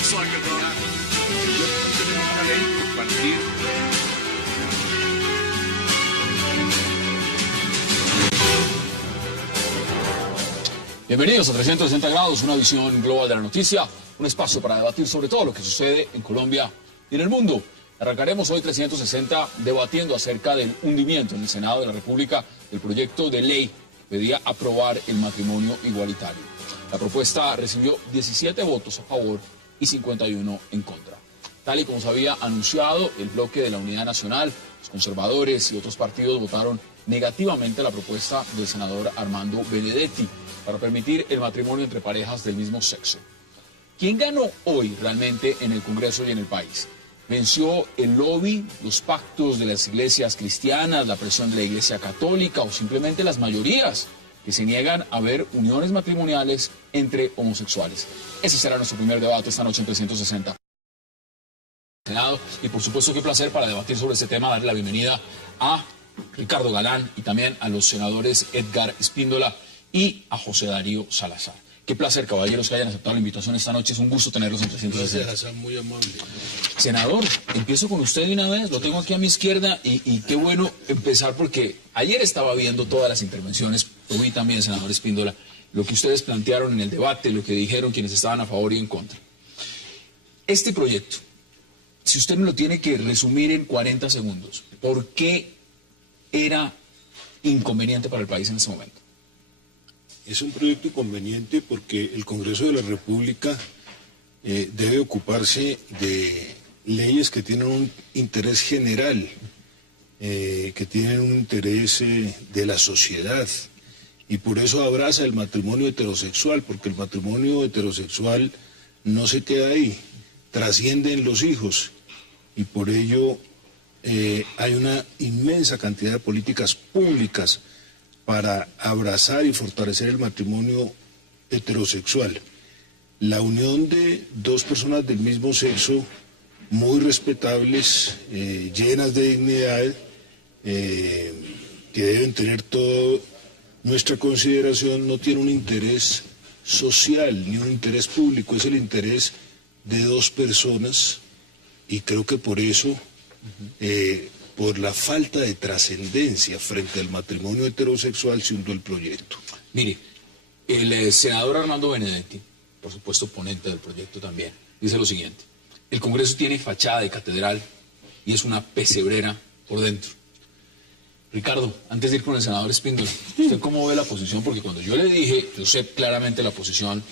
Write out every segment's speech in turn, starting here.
sexo hay que clonar. Tenemos una ley infantil. Bienvenidos a 360 grados, una visión global de la noticia, un espacio para debatir sobre todo lo que sucede en Colombia y en el mundo. Arrancaremos hoy 360 debatiendo acerca del hundimiento en el Senado de la República del proyecto de ley que pedía aprobar el matrimonio igualitario. La propuesta recibió 17 votos a favor y 51 en contra. Tal y como se había anunciado, el bloque de la Unidad Nacional, los conservadores y otros partidos votaron negativamente la propuesta del senador Armando Benedetti para permitir el matrimonio entre parejas del mismo sexo. ¿Quién ganó hoy realmente en el Congreso y en el país? ¿Venció el lobby, los pactos de las iglesias cristianas, la presión de la Iglesia Católica o simplemente las mayorías que se niegan a ver uniones matrimoniales entre homosexuales? Ese será nuestro primer debate esta noche en 360. Y por supuesto, qué placer para debatir sobre este tema, darle la bienvenida a Ricardo Galán y también a los senadores Edgar Espíndola y a José Darío Salazar. Qué placer, caballeros, que hayan aceptado la invitación esta noche. Es un gusto tenerlos en 360. Gracias, muy amable. Senador, empiezo con usted de una vez. Lo tengo aquí a mi izquierda y qué bueno empezar porque ayer estaba viendo todas las intervenciones. Lo vi también, senador Espíndola, lo que ustedes plantearon en el debate, lo que dijeron quienes estaban a favor y en contra. Este proyecto, si usted me lo tiene que resumir en 40 segundos, ¿por qué era inconveniente para el país en ese momento? Es un proyecto inconveniente porque el Congreso de la República debe ocuparse de leyes que tienen un interés general, que tienen un interés de la sociedad, y por eso abraza el matrimonio heterosexual, porque el matrimonio heterosexual no se queda ahí, trasciende en los hijos, y por ello hay una inmensa cantidad de políticas públicas para abrazar y fortalecer el matrimonio heterosexual. La unión de dos personas del mismo sexo, muy respetables, llenas de dignidad, que deben tener toda nuestra consideración, no tiene un interés social ni un interés público, es el interés de dos personas, y creo que por eso, por la falta de trascendencia frente al matrimonio heterosexual, se hundió el proyecto. Mire, el senador Armando Benedetti, por supuesto ponente del proyecto también, dice lo siguiente: el Congreso tiene fachada de catedral y es una pesebrera por dentro. Ricardo, antes de ir con el senador Espíndola, ¿usted cómo ve la posición? Porque cuando yo le dije, yo sé claramente la posición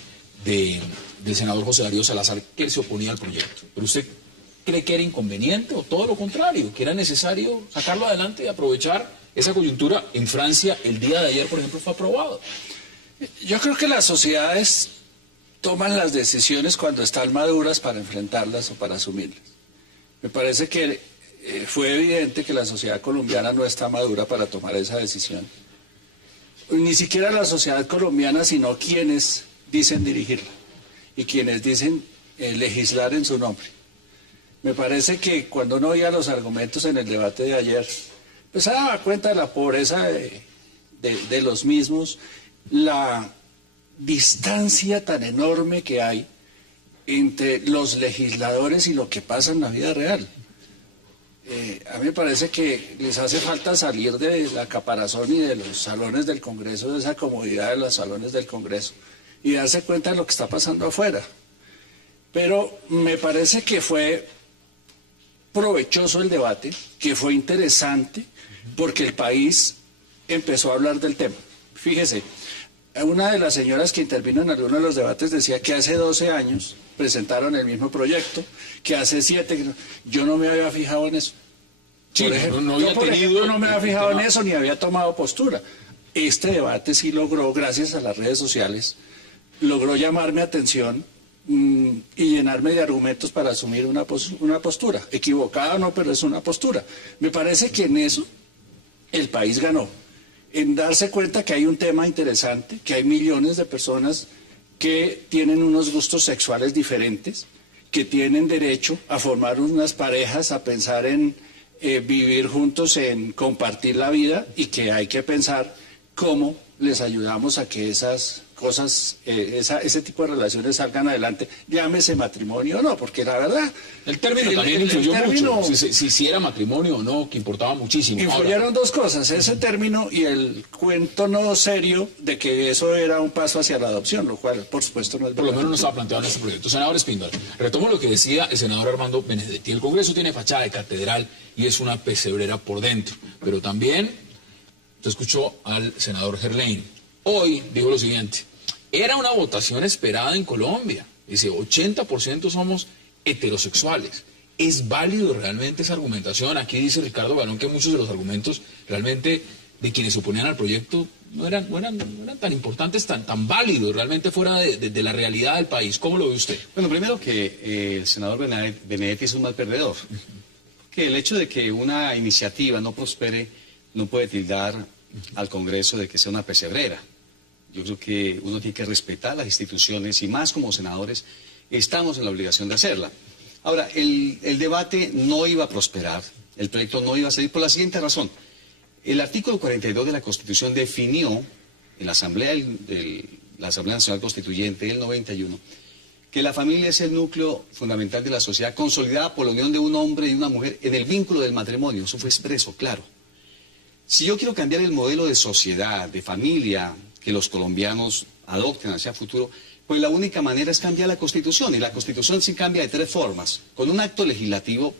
del senador José Darío Salazar, que él se oponía al proyecto, pero usted ¿cree que era inconveniente o todo lo contrario, que era necesario sacarlo adelante y aprovechar esa coyuntura? En Francia, el día de ayer, por ejemplo, fue aprobado. Yo creo que las sociedades toman las decisiones cuando están maduras para enfrentarlas o para asumirlas. Me parece que fue evidente que la sociedad colombiana no está madura para tomar esa decisión. Ni siquiera la sociedad colombiana, sino quienes dicen dirigirla y quienes dicen legislar en su nombre. Me parece que cuando uno oía los argumentos en el debate de ayer, pues se daba cuenta de la pobreza de los mismos, la distancia tan enorme que hay entre los legisladores y lo que pasa en la vida real. A mí me parece que les hace falta salir de la caparazón y de los salones del Congreso, de esa comodidad de los salones del Congreso, y darse cuenta de lo que está pasando afuera. Pero me parece que fue provechoso el debate, que fue interesante, porque el país empezó a hablar del tema. Fíjese, una de las señoras que intervino en alguno de los debates decía que hace 12 años presentaron el mismo proyecto, que hace 7, yo no me había fijado en eso. Sí, por ejemplo, no había yo, por tenido ejemplo, no me había fijado en tema. eso ni había tomado postura. Este debate sí logró, gracias a las redes sociales, logró llamar mi atención y llenarme de argumentos para asumir una postura. Equivocada o no, pero es una postura. Me parece que en eso el país ganó. En darse cuenta que hay un tema interesante, que hay millones de personas que tienen unos gustos sexuales diferentes, que tienen derecho a formar unas parejas, a pensar en vivir juntos, en compartir la vida, y que hay que pensar cómo les ayudamos a que esas cosas, ese tipo de relaciones salgan adelante, llámese matrimonio o no, porque la verdad... El término también influyó término, mucho, si era matrimonio o no, que importaba muchísimo. Influyeron dos cosas, ese término y el cuento no serio de que eso era un paso hacia la adopción, lo cual, por supuesto, no es Por lo verdad. menos no estaba planteado en este proyecto. Senador Espíndola, retomo lo que decía el senador Armando Benedetti. El Congreso tiene fachada de catedral y es una pesebrera por dentro, pero también se escuchó al senador Gerlain. Hoy dijo lo siguiente: era una votación esperada en Colombia. Dice, 80% somos heterosexuales. ¿Es válido realmente esa argumentación? Aquí dice Ricardo Galón que muchos de los argumentos realmente de quienes se oponían al proyecto no eran tan importantes, tan válidos, realmente fuera de la realidad del país. ¿Cómo lo ve usted? Bueno, primero que el senador Benedetti es un mal perdedor. Que el hecho de que una iniciativa no prospere no puede tildar al Congreso de que sea una pesebrera. Yo creo que uno tiene que respetar las instituciones y más como senadores estamos en la obligación de hacerla. Ahora, el debate no iba a prosperar, el proyecto no iba a salir por la siguiente razón. El artículo 42 de la Constitución definió en la Asamblea Nacional Constituyente del 91 que la familia es el núcleo fundamental de la sociedad consolidada por la unión de un hombre y una mujer en el vínculo del matrimonio. Eso fue expreso, claro. Si yo quiero cambiar el modelo de sociedad, de familia que los colombianos adopten hacia el futuro, pues la única manera es cambiar la Constitución. Y la Constitución se cambia de tres formas: con un acto legislativo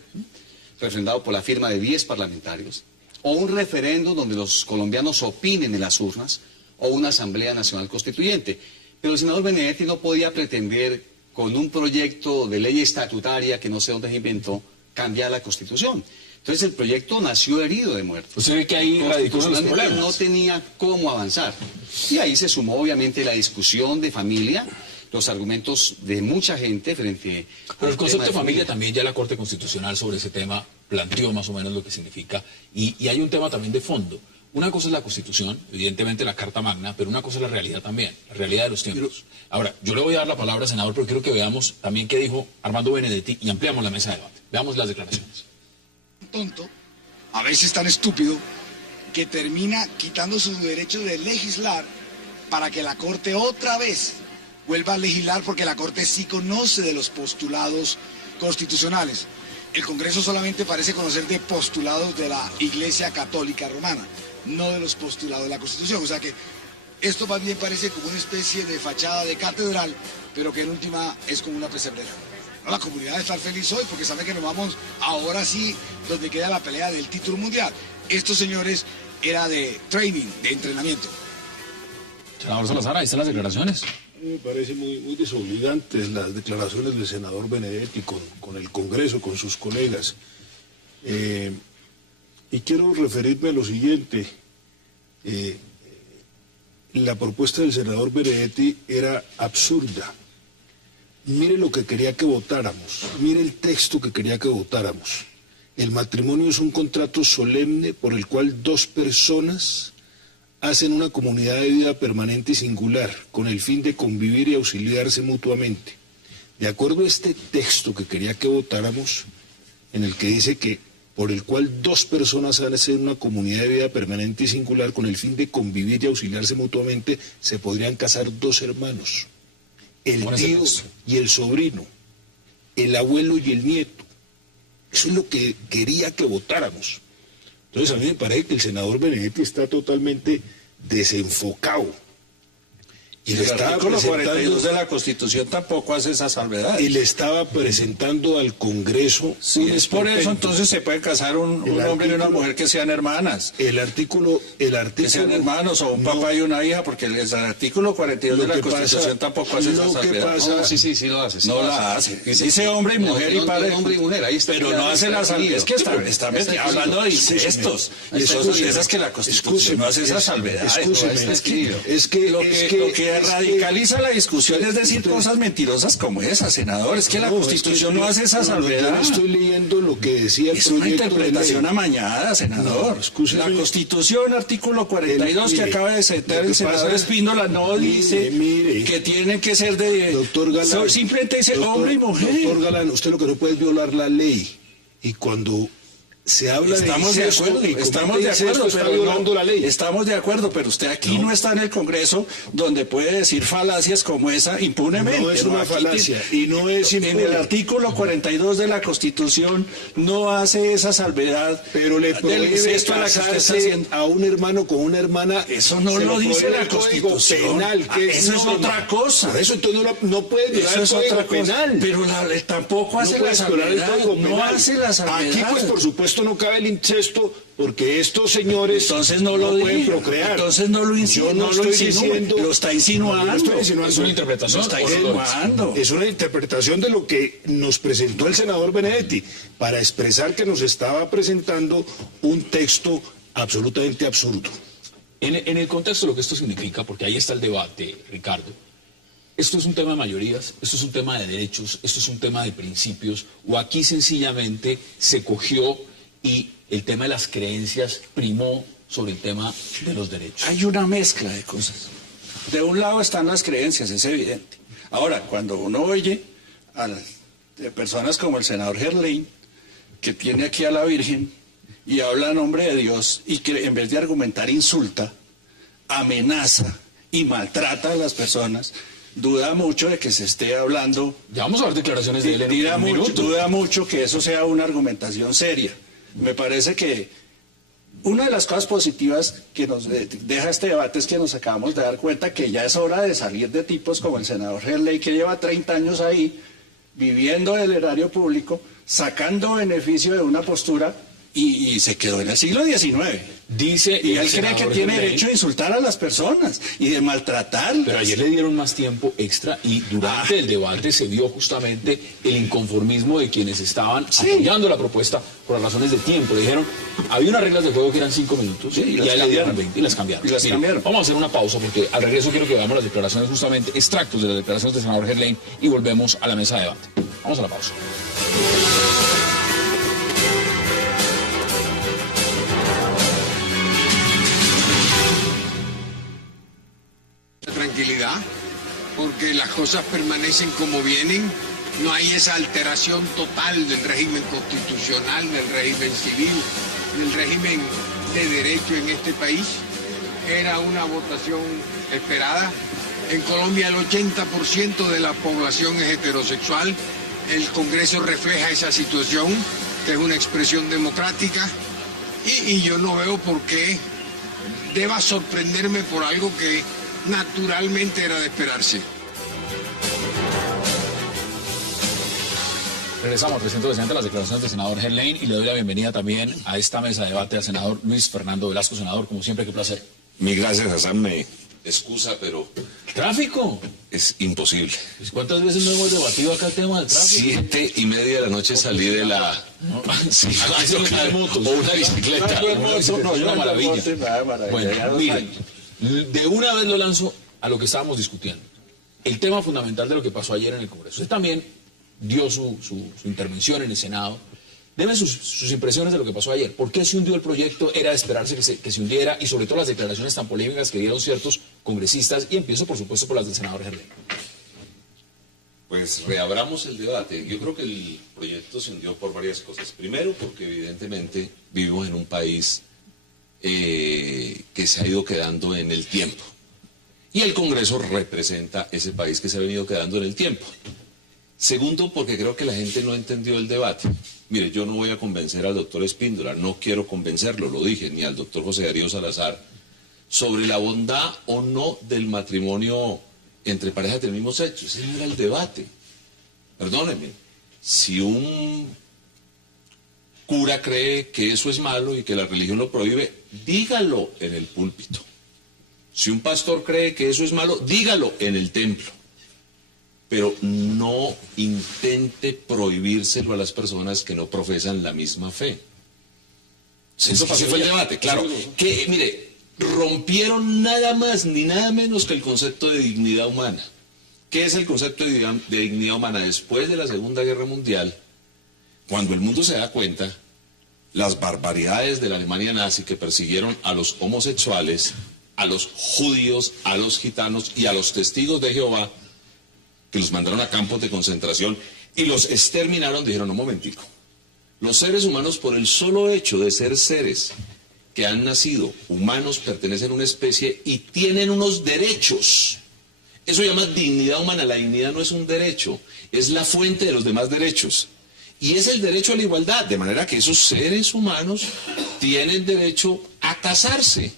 refrendado por la firma de 10 parlamentarios, o un referéndum donde los colombianos opinen en las urnas, o una Asamblea Nacional Constituyente. Pero el senador Benedetti no podía pretender, con un proyecto de ley estatutaria que no sé dónde se inventó, cambiar la Constitución. Entonces el proyecto nació herido de muerte. Usted ve que ahí radicó los problemas. No tenía cómo avanzar. Y ahí se sumó obviamente la discusión de familia, los argumentos de mucha gente frente Pero el concepto de familia familia. también ya la Corte Constitucional sobre ese tema planteó más o menos lo que significa. Y hay un tema también de fondo. Una cosa es la Constitución, evidentemente la Carta Magna, pero una cosa es la realidad también, la realidad de los tiempos. Ahora, yo le voy a dar la palabra, senador, pero quiero que veamos también qué dijo Armando Benedetti y ampliamos la mesa de debate. Veamos las declaraciones. Tonto, a veces tan estúpido, que termina quitando su derecho de legislar para que la Corte otra vez vuelva a legislar, porque la Corte sí conoce de los postulados constitucionales. El Congreso solamente parece conocer de postulados de la Iglesia Católica Romana, no de los postulados de la Constitución. O sea que esto más bien parece como una especie de fachada de catedral, pero que en última es como una pesebrera. No, la comunidad debe estar feliz hoy porque sabe que nos vamos ahora sí donde queda la pelea del título mundial. Estos señores era de training, de entrenamiento. Senador Salazar, ahí están las declaraciones. Me parece muy desobligantes las declaraciones del senador Benedetti con el Congreso, con sus colegas. Y quiero referirme a lo siguiente. La propuesta del senador Benedetti era absurda. Mire lo que quería que votáramos, mire el texto que quería que votáramos. El matrimonio es un contrato solemne por el cual dos personas hacen una comunidad de vida permanente y singular, con el fin de convivir y auxiliarse mutuamente. De acuerdo a este texto que quería que votáramos, en el que dice que por el cual dos personas hacen una comunidad de vida permanente y singular, con el fin de convivir y auxiliarse mutuamente, se podrían casar dos hermanos. El tío y el sobrino, el abuelo y el nieto. Eso es lo que quería que votáramos. Entonces a mí me parece que el senador Benedetti está totalmente desenfocado. Y le El estaba artículo 42 de presentando, la Constitución tampoco hace esa salvedad. y le estaba presentando al Congreso. Si un es por eso, esperpento. entonces se puede casar un hombre y una artículo- mujer que sean hermanas. El artículo Que sean hermanos o un papá y una hija, porque el artículo 42 de la Constitución tampoco hace esa lo que salvedad. pasa- No, sí lo hace. No la hace. Dice hombre y mujer y padre. Hombre y mujer, ahí está. Pero no hace la salvedad. Es que está definido. hablando de incestos. Y cosas de esas que la Constitución no hace esa salvedad. Escúcheme, es que Lo que radicaliza la discusión es decir cosas mentirosas como esas, senador. Es que la Constitución no hace esa salvedad. Yo estoy leyendo lo que decía el Es una proyecto de interpretación ley. amañada, senador. No, escúcheme. La Constitución, artículo 42, que Mire, acaba de citar lo que el senador pasa- Espíndola, no dice mire. que tienen que ser de... Doctor Galán, simplemente dice doctor- hombre y mujer. Doctor Galán, usted lo que no puede es violar la ley. Y cuando se habla Estamos de incesto, acuerdo, y estamos comete de acuerdo, incesto, está pero violando la ley. estamos de acuerdo, pero usted aquí no está en el Congreso donde puede decir falacias como esa impunemente. No es una Aquí falacia y no es en impune. el artículo 42 de la Constitución no hace esa salvedad. Pero le del prohíbe incesto a la que usted está casarse haciendo. a un hermano con una hermana. Eso no se lo dice prohíbe la el Código Constitución. Penal, que Eso es norma. otra cosa. Por eso entonces no puede violar Eso el es Código otra cosa. Penal. Pero tampoco hace No la puedes violar el salvedad. Código No Penal. hace la salvedad. Aquí, pues, por supuesto, no cabe el incesto porque estos señores Entonces no lo pueden diga. procrear. Entonces no lo Yo insinúe. no No lo estoy insinúe. diciendo. Lo está insinuando. No estoy insinuando. Es una interpretación. Lo está ¿o no lo es? insinuando. Es una interpretación de lo que nos presentó el senador Benedetti para expresar que nos estaba presentando un texto absolutamente absurdo. En el contexto de lo que esto significa, porque ahí está el debate, Ricardo, esto es un tema de mayorías, esto es un tema de derechos, esto es un tema de principios, o aquí sencillamente se cogió y el tema de las creencias primó sobre el tema de los derechos. Hay una mezcla de cosas. De un lado están las creencias, es evidente. Ahora, cuando uno oye de personas como el senador Gerlain, que tiene aquí a la Virgen y habla en nombre de Dios y que en vez de argumentar insulta, amenaza y maltrata a las personas, duda mucho de que se esté hablando. Ya vamos a ver declaraciones de él en un minuto. Duda mucho que eso sea una argumentación seria. Me parece que una de las cosas positivas que nos deja este debate es que nos acabamos de dar cuenta que ya es hora de salir de tipos como el senador Gerlain, que lleva 30 años ahí, viviendo del erario público, sacando beneficio de una postura y se quedó en el siglo XIX. Dice Y el él cree que senador tiene Gerlain, derecho a insultar a las personas y de maltratarlas. pero ayer le dieron más tiempo extra y durante el debate se vio justamente el inconformismo de quienes estaban apoyando la propuesta por las razones de tiempo. Le dijeron, había unas reglas de juego que eran 5 minutos Sí, y y las a él le dieron cambiaron. 20 y las cambiaron. Y las Mire, cambiaron. Vamos a hacer una pausa porque al regreso quiero que veamos las declaraciones, justamente extractos de las declaraciones del senador Gerlain, y volvemos a la mesa de debate. Vamos a la pausa. Tranquilidad, porque las cosas permanecen como vienen, no hay esa alteración total del régimen constitucional, del régimen civil, del régimen de derecho en este país. Era una votación esperada. En Colombia el 80% de la población es heterosexual. El Congreso refleja esa situación, que es una expresión democrática, y yo no veo por qué deba sorprenderme por algo que naturalmente era de esperarse. Regresamos al presidente, las declaraciones del senador Gerlain, y le doy la bienvenida también a esta mesa de debate al senador Luis Fernando Velasco. Senador, como siempre, qué placer. Mil gracias, Hassan. Me excusa, pero ¿Tráfico? es imposible. Pues, ¿cuántas veces no hemos debatido acá el tema del tráfico? 7:30 de la noche salí de la... Sí, o una bicicleta. Es una maravilla. Bueno, miren, de una vez lo lanzo a lo que estábamos discutiendo. El tema fundamental de lo que pasó ayer en el Congreso. Usted también dio su intervención en el Senado. Deme sus impresiones de lo que pasó ayer. ¿Por qué se hundió el proyecto? Era de esperarse que se hundiera, y sobre todo las declaraciones tan polémicas que dieron ciertos congresistas, y empiezo por supuesto por las del senador Gerlain. Pues reabramos el debate. Yo creo que el proyecto se hundió por varias cosas. Primero, porque evidentemente vivimos en un país que se ha ido quedando en el tiempo. Y el Congreso representa ese país que se ha venido quedando en el tiempo. Segundo, porque creo que la gente no entendió el debate. Mire, yo no voy a convencer al doctor Espíndola, no quiero convencerlo, lo dije, ni al doctor José Darío Salazar, sobre la bondad o no del matrimonio entre parejas del mismo sexo. Ese no era el debate. Perdónenme, si un cura cree que eso es malo y que la religión lo prohíbe, dígalo en el púlpito. Si un pastor cree que eso es malo, dígalo en el templo. Pero no intente prohibírselo a las personas que no profesan la misma fe. Eso pasó, fue el debate, claro. Que, mire, rompieron nada más ni nada menos que el concepto de dignidad humana. ¿Qué es el concepto de dignidad humana? Después de la Segunda Guerra Mundial, cuando el mundo se da cuenta, las barbaridades de la Alemania nazi que persiguieron a los homosexuales, a los judíos, a los gitanos y a los testigos de Jehová, que los mandaron a campos de concentración y los exterminaron, dijeron, un momentico, Los seres humanos, por el solo hecho de ser seres que han nacido humanos, pertenecen a una especie y tienen unos derechos. Eso se llama dignidad humana. La dignidad no es un derecho, es la fuente de los demás derechos. Y es el derecho a la igualdad, de manera que esos seres humanos tienen derecho a casarse.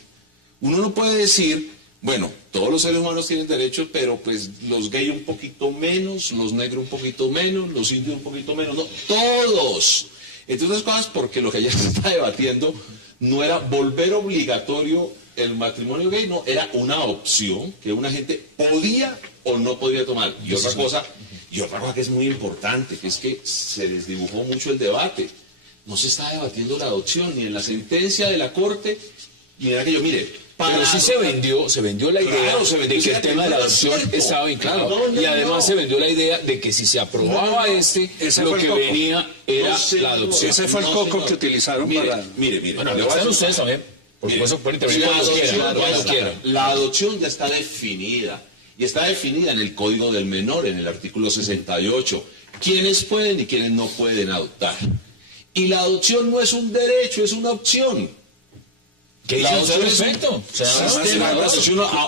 Uno no puede decir, bueno, todos los seres humanos tienen derechos, pero pues los gays un poquito menos, los negros un poquito menos, los indios un poquito menos. No, todos. Entre otras cosas, porque lo que ya se está debatiendo no era volver obligatorio el matrimonio gay, no, era una opción que una gente podía o no podía tomar. Y otra cosa que es muy importante, que es que se desdibujó mucho el debate. No se está debatiendo la adopción, ni en la sentencia de la Corte, ni en aquello. Mire, pero sí se vendió la idea de que el tema de la adopción estaba bien claro. Y además se vendió la idea de que si se aprobaba lo que venía era la adopción. Ese fue el coco que utilizaron para... Mire. Bueno, lo hacen ustedes también. Por supuesto, pueden intervenir cuando quieran. La adopción ya está definida. Y está definida en el Código del Menor, en el artículo 68. Quiénes pueden y quiénes no pueden adoptar. Y la adopción no es un derecho, es una opción. ¿Qué La dice adopción al respecto?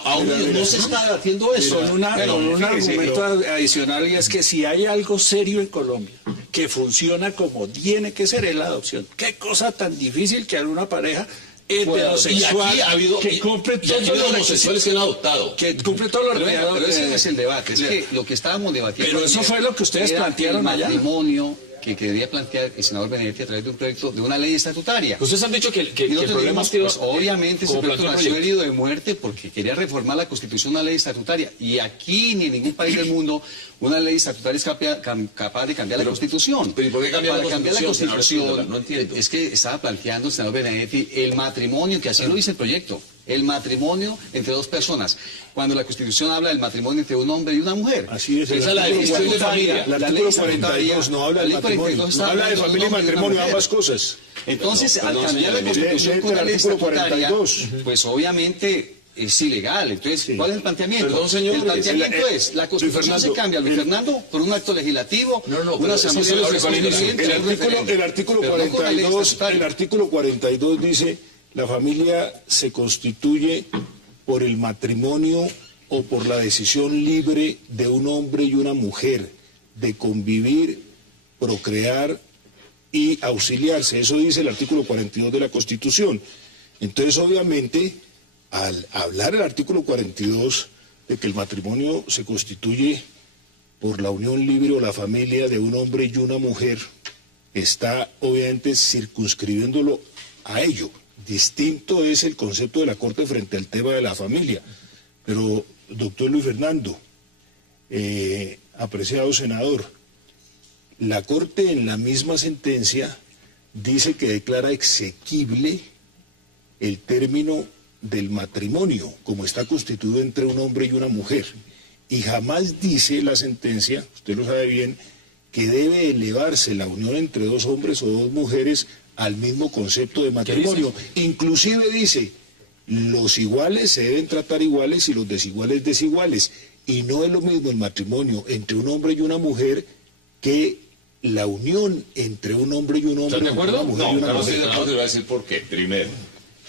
Aún no se está debatiendo eso. Con un argumento adicional, y es que si hay algo serio en Colombia que funciona como tiene que ser, es la adopción. Qué cosa tan difícil que alguna pareja heterosexual que cumple todos los homosexuales que han adoptado. Que cumple todos los requisitos. Pero ese no es el debate, es que lo que estábamos debatiendo. Pero eso fue lo que ustedes plantearon allá. El matrimonio que quería plantear el senador Benedetti a través de un proyecto de una ley estatutaria. Ustedes han dicho que el problema es que... Pues, obviamente ese proyecto nació herido de muerte porque quería reformar la Constitución, una ley estatutaria. Y aquí ni en ningún país del mundo una ley estatutaria es capaz de cambiar la Constitución. ¿Pero por qué cambiar la Constitución? No entiendo. Es que estaba planteando el senador Benedetti el matrimonio, que así lo dice el proyecto. El matrimonio entre dos personas. Cuando la Constitución habla del matrimonio entre un hombre y una mujer. Así es. Esa es la definición de familia. El artículo 42 no habla de matrimonio. No habla de familia y matrimonio, ambas cosas. Entonces, al cambiar la Constitución con la ley estatutaria, pues obviamente es ilegal. Entonces, ¿cuál es el planteamiento? Perdón, señor, el planteamiento es, la Constitución se cambia, Luis Fernando, por un acto legislativo, una asamblea el artículo 42 dice: la familia se constituye por el matrimonio o por la decisión libre de un hombre y una mujer de convivir, procrear y auxiliarse. Eso dice el artículo 42 de la Constitución. Entonces, obviamente, al hablar el artículo 42 de que el matrimonio se constituye por la unión libre o la familia de un hombre y una mujer, está obviamente circunscribiéndolo a ello. Distinto es el concepto de la Corte frente al tema de la familia. Pero, doctor Luis Fernando, apreciado senador, la Corte en la misma sentencia dice que declara exequible el término del matrimonio, como está constituido entre un hombre y una mujer. Y jamás dice la sentencia, usted lo sabe bien, que debe elevarse la unión entre dos hombres o dos mujeres al mismo concepto de matrimonio. Inclusive dice, los iguales se deben tratar iguales y los desiguales desiguales. Y no es lo mismo el matrimonio entre un hombre y una mujer que la unión entre un hombre y un hombre. ¿Están de acuerdo? No, no estoy de acuerdo, te voy a decir por qué. Primero,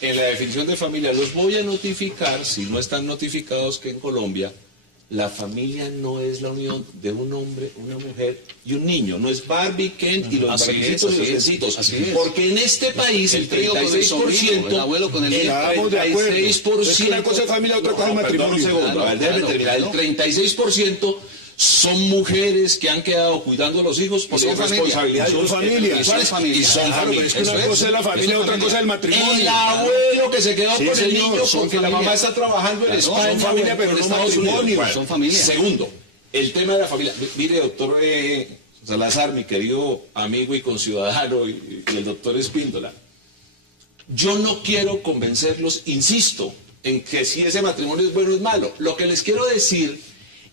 en la definición de familia los voy a notificar, si no están notificados, que en Colombia la familia no es la unión de un hombre, una mujer y un niño. No es Barbie, Ken y los barquecitos y los Kencitos. Porque en este país el 36%... El abuelo con el nieto. Estamos de acuerdo. 36%... Es que una cosa es familia, otra cosa es matrimonio. Un segundo, a ver, déjeme terminar. El 36% son mujeres que han quedado cuidando a los hijos por son responsabilidad. Son familias. Y son familias. Claro, pero es que una cosa es la familia, otra cosa es el matrimonio. El abuelo que se quedó Sí, con el señor, niño son porque la familia. mamá está trabajando en España. son familia, pero en no Estados matrimonio. Unidos. Bueno, Son familia. Segundo, el tema de la familia. Mire, doctor Salazar, mi querido amigo y conciudadano, y el doctor Espíndola, yo no quiero convencerlos, insisto, en que si ese matrimonio es bueno o es malo. Lo que les quiero decir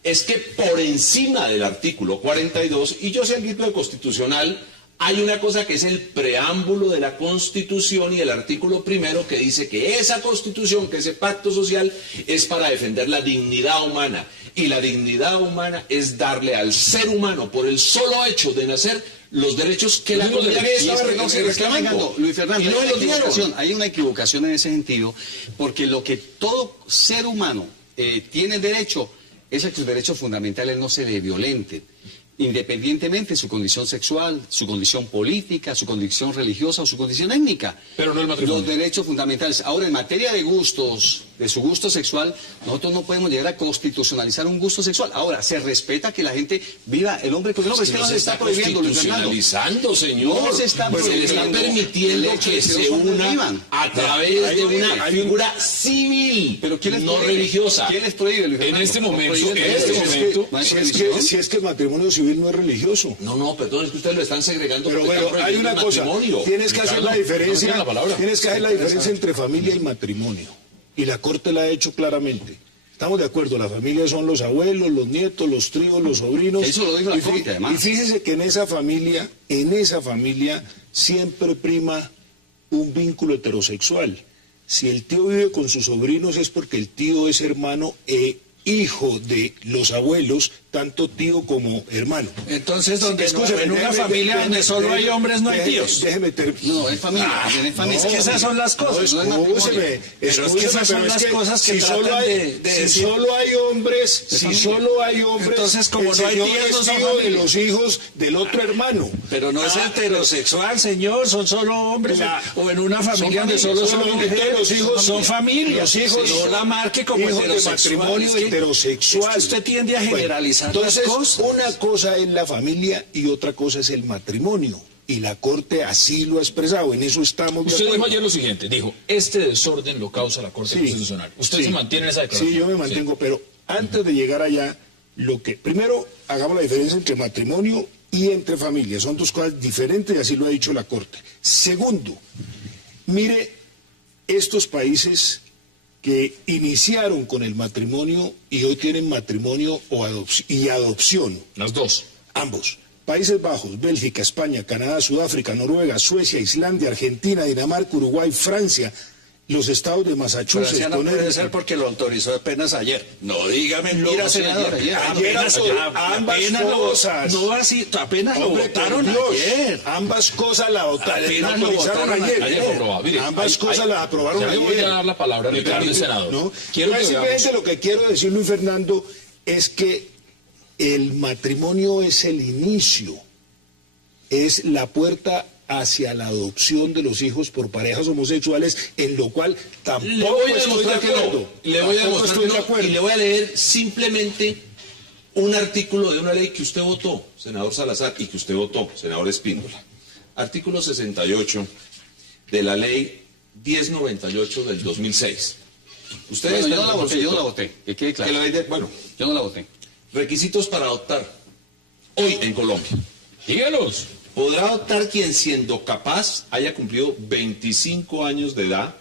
es que por encima del artículo 42, y yo sé el grito de constitucional, Hay una cosa que es el preámbulo de la Constitución y el artículo 1 que dice que esa Constitución, que ese pacto social, es para defender la dignidad humana. Y la dignidad humana es darle al ser humano, por el solo hecho de nacer, los derechos que la comunidad estaba reclamando. Luis Fernando, Y no los dieron. hay una equivocación en ese sentido, porque lo que todo ser humano tiene derecho es a que sus derechos fundamentales no se le violenten, independientemente de su condición sexual, su condición política, su condición religiosa o su condición étnica. Pero no el matrimonio. Los derechos fundamentales. Ahora, en materia de gustos, de su gusto sexual, nosotros no podemos llegar a constitucionalizar un gusto sexual. Ahora, se respeta que la gente viva el hombre con el hombre. Es que no se está constitucionalizando, señor. No se está se le está permitiendo que se una a través de una figura civil, pero ¿quién les no prohíbe? religiosa. ¿Quién les prohíbe, Luis Fernando? En este momento, ¿No prohíbe? Si es que el matrimonio civil no es religioso. No, perdón, es que ustedes lo están segregando. Pero porque bueno, están hay prohibiendo una el cosa, matrimonio. tienes que hacer Ricardo, la diferencia, no tiene la palabra. tienes que hacer la diferencia entre familia y matrimonio. Y la Corte la ha hecho claramente. Estamos de acuerdo, la familia son los abuelos, los nietos, los tíos, los sobrinos. Eso lo dijo la Corte, además. Y fíjese que en esa familia siempre prima un vínculo heterosexual. Si el tío vive con sus sobrinos es porque el tío es hermano e hijo de los abuelos, tanto tío como hermano. Entonces, donde Escúcheme, en una déjeme- familia déjeme- donde solo hay hombres, no hay déjeme- tíos. Déjeme No, es familia. es familia. Es que esas son las cosas. No, no es matrimonio. escúcheme, Pero es que esas son las cosas que si tratan solo hay, de si decir. solo hay hombres, Entonces, como el no hay señor tíos, no es son tío de familia. los hijos del otro hermano. Pero no es heterosexual, señor, son solo hombres. O en una familia donde solo son entonces mujeres, los hijos son familias. los hijos no la marque como hijos de heterosexual. matrimonio Es que- heterosexual. es que usted tiende a generalizar Bueno, entonces, las cosas. una cosa es la familia y otra cosa es el matrimonio. Y la Corte así lo ha expresado, en eso estamos de Usted dijo acuerdo. ayer lo siguiente, dijo, este desorden lo causa la Corte Constitucional. ¿Usted sí. se mantiene en esa declaración? Sí, yo me mantengo, pero antes de llegar allá, primero hagamos la diferencia entre matrimonio y entre familia. Son dos cosas diferentes y así lo ha dicho la Corte. Segundo, mire estos países que iniciaron con el matrimonio y hoy tienen matrimonio y adopción. Las dos. Ambos. Países Bajos, Bélgica, España, Canadá, Sudáfrica, Noruega, Suecia, Islandia, Argentina, Dinamarca, Uruguay, Francia, los estados de Massachusetts. Francia no puede Connecticut. ser porque lo autorizó apenas ayer. No diga mentiras, No, senador. ayer, Apenas ambas Apenas cosas. lo Hombre, votaron por Dios, ayer. ambas cosas la votaron, Apenas la lo autorizaron votaron ayer. Ayer fue aprobado. Mire, ambas cosas las aprobaron ya le voy ayer. a dar la palabra a Ricardo, el senador. ¿No? Quiero que Simplemente veamos. lo que quiero decir, Luis Fernando, es que el matrimonio es el inicio, es la puerta hacia la adopción de los hijos por parejas homosexuales, en lo cual Le tampoco voy a estoy de demostrar que acuerdo. no. Le voy a Tampoco demostrar estoy que de no. acuerdo. Y le voy a leer simplemente un artículo de una ley que usted votó, senador Salazar, y que usted votó, senador Espíndola. Artículo 68 de la ley 1098 del 2006. Ustedes Bueno, yo no la voté, que quede claro. Que la ley de- bueno, Yo no la voté. requisitos para adoptar hoy en Colombia. Dígalos. Podrá adoptar quien, siendo capaz, haya cumplido 25 años de edad,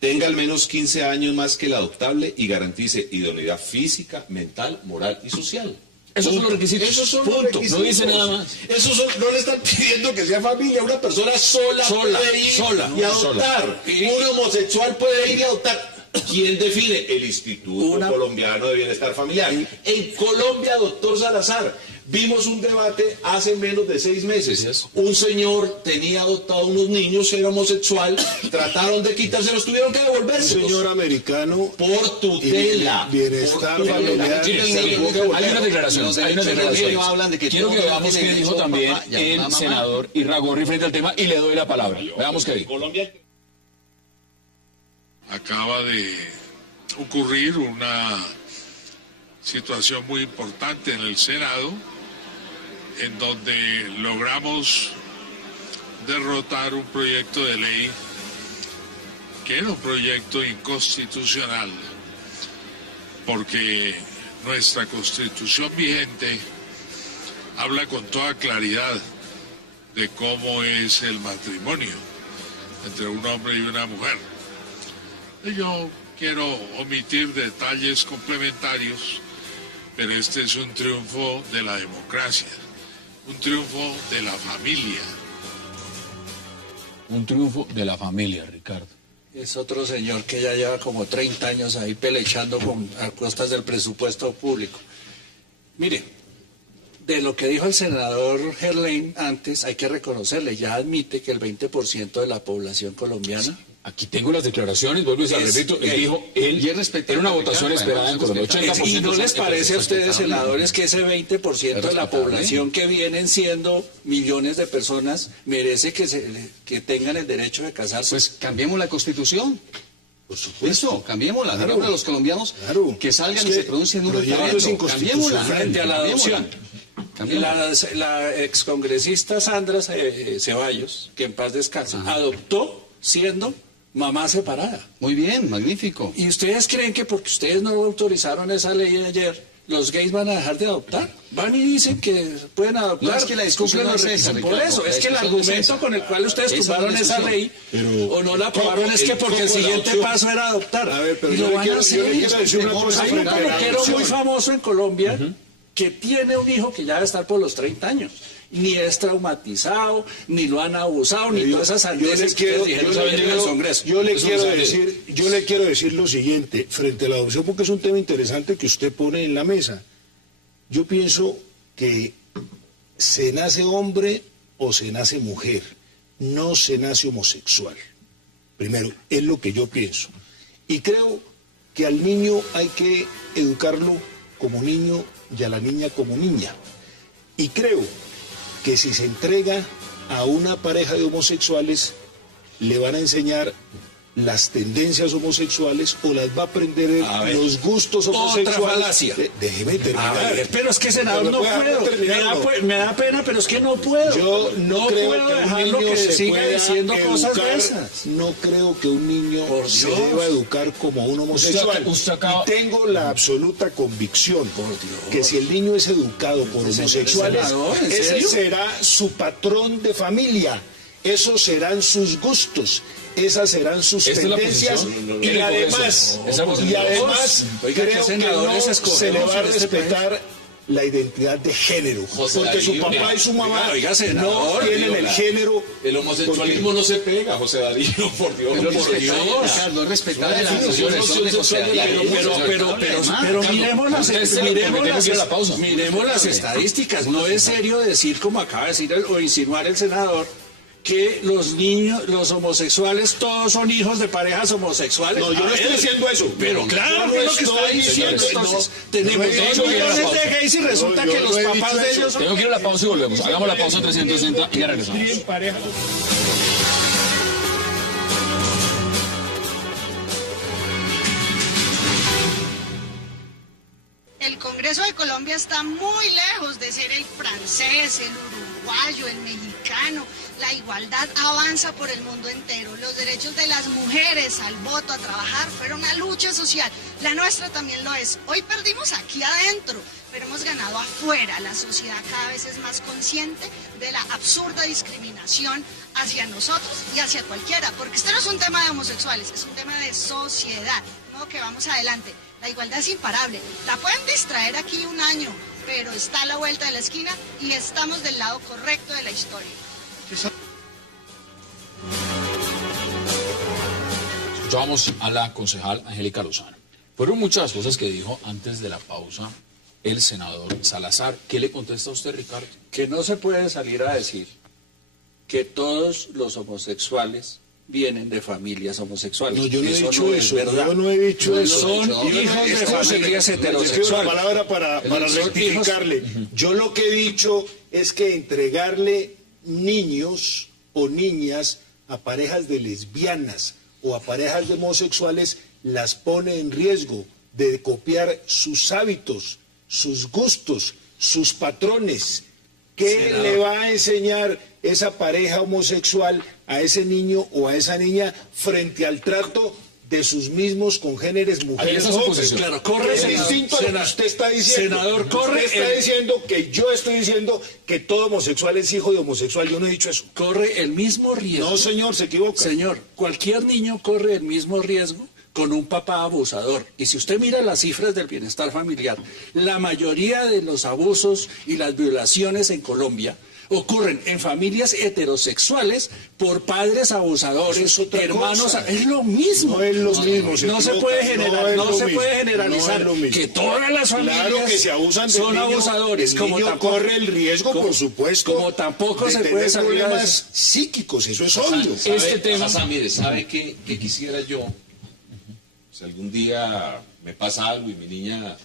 tenga al menos 15 años más que el adoptable y garantice idoneidad física, mental, moral y social. Esos son los requisitos. Esos son Punto. los requisitos. No dice nada más. No le están pidiendo que sea familia. Una persona sola puede ir y adoptar. Un homosexual puede ir y adoptar. ¿Quién define? El Instituto Colombiano de Bienestar Familiar. En Colombia, doctor Salazar, vimos un debate hace menos de 6 meses. Un señor tenía adoptado unos niños, era homosexual, trataron de quitárselos, tuvieron que devolvérselos. Señor americano, Por tutela. Bienestar Por tutela. familiar. Mire, hay unas declaraciones, hay unas declaraciones. Hablan de que Quiero que todos veamos tienen qué dijo derecho a también papá y a el una mamá. senador Irragorri frente al tema y le doy la palabra. Veamos qué dijo. Acaba de ocurrir una situación muy importante en el Senado, en donde logramos derrotar un proyecto de ley que era un proyecto inconstitucional, porque nuestra Constitución vigente habla con toda claridad de cómo es el matrimonio entre un hombre y una mujer. Yo quiero omitir detalles complementarios, pero este es un triunfo de la democracia, un triunfo de la familia, un triunfo de la familia, Ricardo. Es otro señor que ya lleva como 30 años ahí pelechando a costas del presupuesto público. Mire, de lo que dijo el senador Gerlain antes, hay que reconocerle, ya admite que el 20% de la población colombiana... Aquí tengo las declaraciones, vuelvo y se repito, él dijo, era una votación esperada en Colombia. ¿Y no les parece a ustedes, senadores, que ese 20% de la población que vienen siendo millones de personas merece que tengan el derecho de casarse? Pues cambiemos la Constitución. Por supuesto. Eso, cambiémosla. Claro. Digamos a los colombianos que salgan y se pronuncien en un referéndum. Cambiémosla. Frente a la adopción. La excongresista Sandra Ceballos, que en paz descanse, adoptó siendo mamá separada. Muy bien, magnífico. ¿Y ustedes creen que porque ustedes no autorizaron esa ley de ayer, los gays van a dejar de adoptar? Van y dicen que pueden adoptar. No, es que la discusión no es esa, por Ricardo, eso, es que el argumento con el cual ustedes tumbaron esa ley o no la aprobaron es que porque el siguiente paso era adoptar. A ver, pero y yo lo le van quiero a hacer. decir una cosa Hay un frente a la peluquero adopción. muy famoso en Colombia que tiene un hijo que ya debe estar por los 30 años. Ni es traumatizado, ni lo han abusado, ni todas esas sandeces que ustedes dijeron ayer en el Congreso. Yo le quiero decir lo siguiente, frente a la adopción, porque es un tema interesante que usted pone en la mesa. Yo pienso que se nace hombre o se nace mujer, no se nace homosexual. Primero, es lo que yo pienso. Y creo que al niño hay que educarlo como niño y a la niña como niña. Y creo que si se entrega a una pareja de homosexuales, le van a enseñar las tendencias homosexuales o las va a aprender los gustos homosexuales. Otra falacia. Déjeme terminar. A ver, pero es que, senador, Pero no puedo puedo. terminarlo. Me da pena, pero es que no puedo. Yo no creo puedo que un dejarlo niño que se siga pueda diciendo cosas de educar. esas. No creo que un niño Por se Dios. deba educar como un homosexual. Usted acaba- Y tengo la absoluta convicción que si el niño es educado por homosexuales, senador, ¿en ese serio? será su patrón de familia. Esos serán sus gustos. Esas serán sus Esta es la tendencias posición. y además, Oiga, ¿qué creo que senadores no escogemos se le va a en este respetar la identidad de género, porque su papá y su mamá oiga, no senador, tienen el género. El homosexualismo no se pega, José Darío, por Dios. Por Dios, Ricardo, respetar las decisiones son de José Darío. Pero miremos pausa. miremos las estadísticas. No es serio decir, como acaba de decir o insinuar el senador, que los niños, los homosexuales, todos son hijos de parejas homosexuales. No, yo no estoy diciendo eso. Pero claro, yo que es no lo que está estoy diciendo. diciendo, Entonces, no, tenemos no he 2 dicho millones eso. de gays y resulta Yo que no los he papás dicho de eso. ellos son... Tengo que ir a la pausa y volvemos. Hagamos la pausa 360 y ya regresamos. El Congreso de Colombia está muy lejos de ser el francés, el uruguayo, el mexicano. La igualdad avanza por el mundo entero. Los derechos de las mujeres al voto, a trabajar, fueron una lucha social. La nuestra también lo es. Hoy perdimos aquí adentro, pero hemos ganado afuera. La sociedad cada vez es más consciente de la absurda discriminación hacia nosotros y hacia cualquiera. Porque esto no es un tema de homosexuales, es un tema de sociedad. ¿No? Que vamos adelante. La igualdad es imparable. La pueden distraer aquí un año, pero está a la vuelta de la esquina y estamos del lado correcto de la historia. Escuchábamos a la concejal Angélica Lozano. Fueron muchas cosas que dijo antes de la pausa el senador Salazar. ¿Qué le contesta a usted, Ricardo? Que no se puede salir a decir que todos los homosexuales vienen de familias homosexuales. No, yo no he dicho no es eso. verdad. Yo no he dicho eso. Son hijos de familias Le pido la heterosexuales. palabra para rectificarle. Yo lo que he dicho es que entregarle niños o niñas a parejas de lesbianas o a parejas de homosexuales las pone en riesgo de copiar sus hábitos, sus gustos, sus patrones. ¿Qué le va a enseñar esa pareja homosexual a ese niño o a esa niña frente al trato de sus mismos congéneres mujeres Ahí está su o hombres? posición. Claro, corre, Es senador. distinto a lo que usted está diciendo. Senador, corre. Usted está diciendo que yo estoy diciendo que todo homosexual es hijo de homosexual. Yo no he dicho eso. Corre el mismo riesgo. No, señor, se equivoca. Señor, cualquier niño corre el mismo riesgo con un papá abusador. Y si usted mira las cifras del bienestar familiar, la mayoría de los abusos y las violaciones en Colombia ocurren en familias heterosexuales por padres abusadores, hermanos. Es lo mismo. No es lo mismo. No se puede generalizar que todas las familias claro que se abusan del son niño, abusadores. El como niño tampoco, corre el riesgo, por supuesto. Como tampoco de se tener puede salir a problemas psíquicos, eso es obvio. Este tema, mire, ¿sabe qué quisiera yo? Si algún día me pasa algo y mi niña,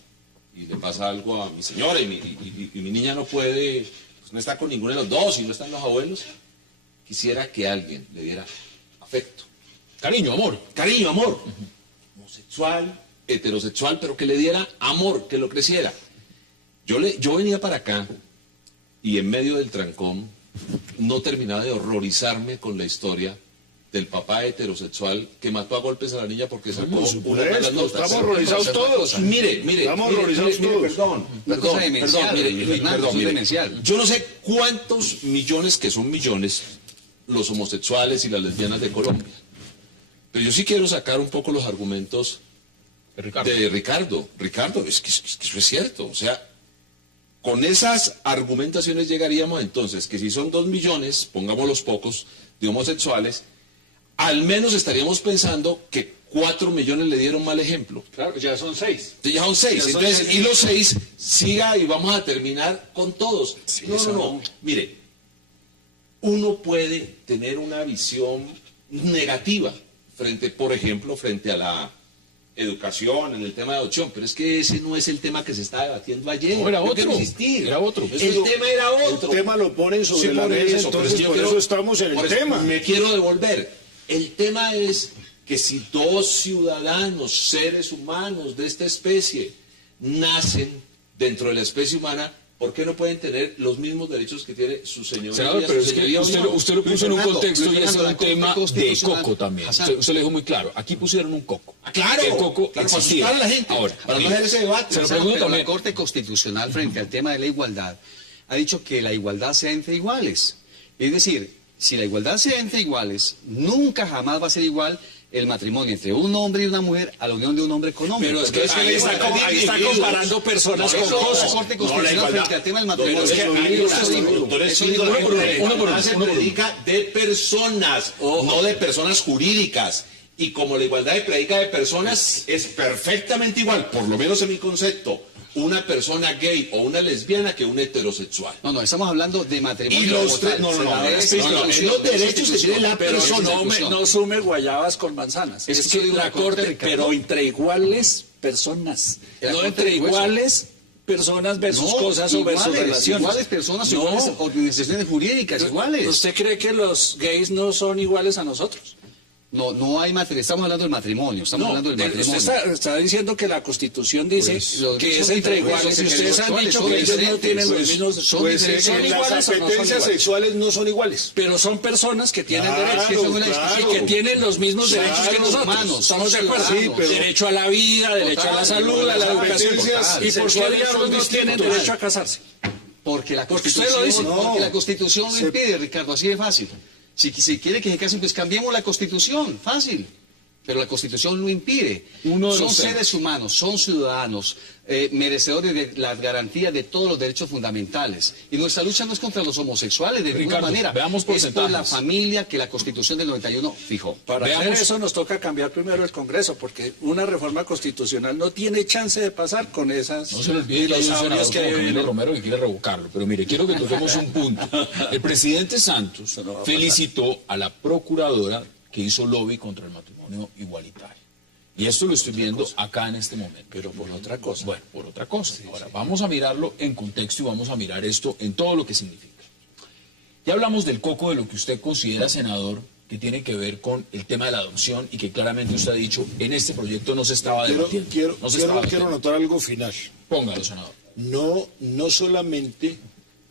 y le pasa algo a mi señora y mi niña no puede, pues no está con ninguno de los dos y no están los abuelos, quisiera que alguien le diera afecto. Cariño, amor. Cariño, amor. Homosexual, heterosexual, pero que le diera amor, que lo creciera. Yo venía para acá y en medio del trancón no terminaba de horrorizarme con la historia del papá heterosexual que mató a golpes a la niña porque sacó una de las notas. Estamos horrorizados todos. Mire, Estamos horrorizados todos. Perdón. Yo no sé cuántos millones, que son millones, los homosexuales y las lesbianas de Colombia. Pero yo sí quiero sacar un poco los argumentos de Ricardo. Ricardo, es que eso es cierto. O sea, con esas argumentaciones llegaríamos entonces que si son 2 millones, pongámoslos pocos, de homosexuales, al menos estaríamos pensando que 4 millones le dieron mal ejemplo. Claro, ya son 6. Ya son 6. Entonces, y los 6 siga y vamos a terminar con todos. Sí, No. Mire, uno puede tener una visión negativa frente, por ejemplo, frente a la educación, en el tema de adopción, pero es que ese no es el tema que se está debatiendo ayer. No, era Yo otro. quiero insistir. Era otro. El tema era otro. El tema lo ponen sobre la mesa, entonces por eso estamos en el tema. Me quiero devolver. El tema es que si 2 ciudadanos, seres humanos de esta especie, nacen dentro de la especie humana, ¿por qué no pueden tener los mismos derechos que tiene su señoría? Senador, pero es que usted lo puso en un contexto y es un tema de coco también. Usted lo dijo muy claro. Aquí pusieron un coco. Claro, el coco para existía. asustar a la gente. Ahora, para no hacer ese debate. Se lo pregunto Pero también. la Corte Constitucional, frente al tema de la igualdad, ha dicho que la igualdad sea entre iguales. Es decir, si la igualdad sea entre iguales, nunca jamás va a ser igual el matrimonio entre un hombre y una mujer a la unión de un hombre con hombre. Pero es que ahí está comparando personas con cosas. La Corte Constitucional frente al tema del matrimonio. Pero es que se predica de personas, no de personas jurídicas. Y como la igualdad se predica de personas, es perfectamente igual, por lo menos en mi concepto, una persona gay o una lesbiana que un heterosexual. No, estamos hablando de matrimonio. Y los tres, no, es los derechos que tiene la Pero persona. no sume guayabas con manzanas. Es Es que que digo, la la Corte, Corte, Ricardo. pero entre iguales personas. La No Corte entre dijo eso. iguales personas versus cosas o versus relaciones. Iguales personas, No. iguales organizaciones jurídicas, iguales. ¿Usted cree que los gays no son iguales a nosotros? No hay matrimonio, estamos hablando del matrimonio, estamos hablando del matrimonio. Usted está diciendo que la Constitución dice Pues, los que son es entre diferentes, iguales. Y ustedes han dicho son que ellos no diferentes, tienen los pues, mismos... son Pues diferentes. las iguales o no son apetencias iguales? sexuales no son iguales. Pero son personas que tienen Claro, derechos, esa es una discusión. y que tienen los mismos derechos que nosotros. humanos, ¿Estamos de acuerdo? sí, pero- Derecho a la vida, derecho a la salud, a la las educación. apetencias ¿Y por qué sexuales diablos son no tienen distintos. derecho a casarse? Porque la Porque usted Constitución, lo dice. porque la Constitución lo impide, Ricardo, así de fácil. Si quiere que se casen, pues cambiemos la Constitución, fácil. Pero la Constitución lo impide. Uno de Son los seres humanos, son ciudadanos, merecedores de las garantías de todos los derechos fundamentales. Y nuestra lucha no es contra los homosexuales, de ninguna Ricardo, manera. veamos Es por la porcentajes. familia que la Constitución del 91 fijó. Para Veamos. hacer eso nos toca cambiar primero el Congreso, porque una reforma constitucional no tiene chance de pasar con esas No se le olvide que hay un dinosaurios senador que como viven. Camilo Romero que quiere revocarlo. Pero mire, quiero que toquemos un punto. El presidente Santos felicitó a la procuradora que hizo lobby contra el matrimonio igualitario. Y esto lo estoy viendo acá en este momento. Pero por otra cosa. Bueno, por otra cosa. Ahora, vamos a mirarlo en contexto y vamos a mirar esto en todo lo que significa. Ya hablamos del coco de lo que usted considera, senador, que tiene que ver con el tema de la adopción y que claramente usted ha dicho, en este proyecto no se estaba debatiendo. No se estaba Quiero debatiendo. notar algo final. Póngalo, senador. No solamente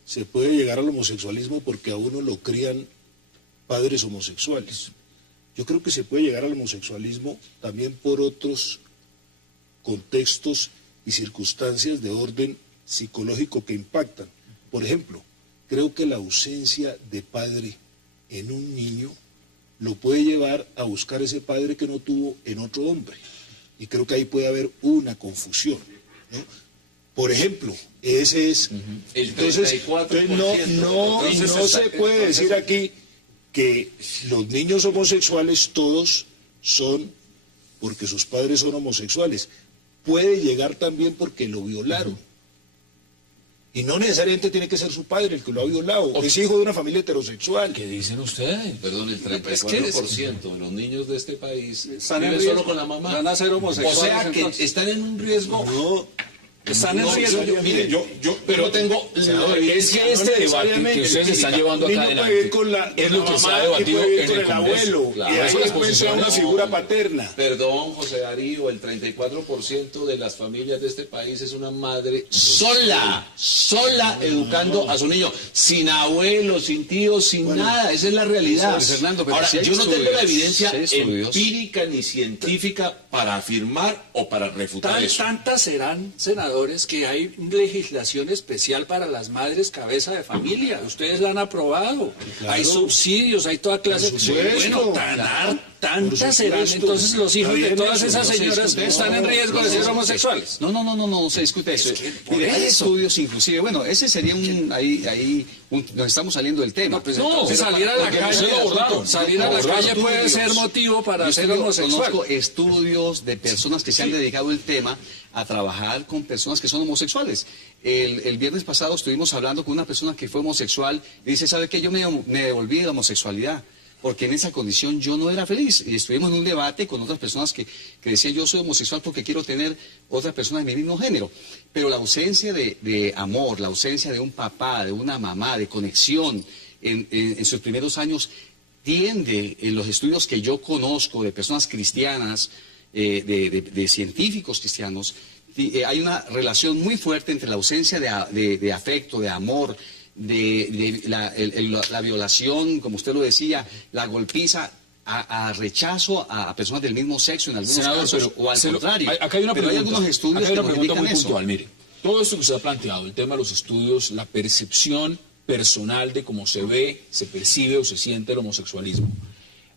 se puede llegar al homosexualismo porque a uno lo crían padres homosexuales. Yo creo que se puede llegar al homosexualismo también por otros contextos y circunstancias de orden psicológico que impactan. Por ejemplo, creo que la ausencia de padre en un niño lo puede llevar a buscar ese padre que no tuvo en otro hombre. Y creo que ahí puede haber una confusión, ¿no? Por ejemplo, ese es... El 34%. No se puede decir aquí que los niños homosexuales todos son porque sus padres son homosexuales. Puede llegar también porque lo violaron. Y no necesariamente tiene que ser su padre el que lo ha violado, o es hijo de una familia heterosexual. ¿Qué dicen ustedes? Perdón, el 34% de los niños de este país Están en viven riesgo, solo con la mamá. van a ser O homosexuales. sea que entonces. están en un riesgo. No, Están en riesgo. Mire, pero tengo... Es que este debate que ustedes están llevando acá niño puede vivir adelante con la, es lo que se ha mamá y debatido puede vivir en con el el Congreso. abuelo. Claro, Y ahí eso es encuentra una posición. figura paterna. Perdón, José Darío, el 34% de las familias de este país es una madre sola educando a su niño, sin abuelo, sin tío, sin nada. Esa es la realidad. Fernando, pero Ahora, si hay yo no tengo la estudios, evidencia si hay estudios. empírica ni científica para afirmar o para refutar eso. Tantas serán, senadores, que hay legislación especial para las madres cabeza de familia. Ustedes la han aprobado. Claro. Hay subsidios, hay toda clase Por supuesto. Bueno, tantas serán. Entonces los hijos de todas esas señoras están en riesgo de ser homosexuales. No se discute eso. Mire, hay estudios inclusive, bueno, ese sería nos estamos saliendo del tema. Entonces salir a la calle, salir a la calle puede ser motivo para ser homosexual. Conozco estudios de personas que se han dedicado el tema a trabajar con personas que son homosexuales. El viernes pasado estuvimos hablando con una persona que fue homosexual y dice, ¿sabe qué? Yo me devolví de la homosexualidad porque en esa condición yo no era feliz. Y estuvimos en un debate con otras personas que decían, yo soy homosexual porque quiero tener otras personas de mi mismo género. Pero la ausencia de amor, la ausencia de un papá, de una mamá, de conexión en sus primeros años, tiende, en los estudios que yo conozco de personas cristianas, de científicos cristianos, hay una relación muy fuerte entre la ausencia de afecto, de amor, la violación, como usted lo decía, la golpiza, a rechazo a personas del mismo sexo en algunos casos, o al contrario. Acá hay una pero pregunta, hay algunos estudios acá hay que una nos pregunta indican muy eso. puntual, mire. Todo esto que usted ha planteado, el tema de los estudios, la percepción personal de cómo se ve, se percibe o se siente el homosexualismo,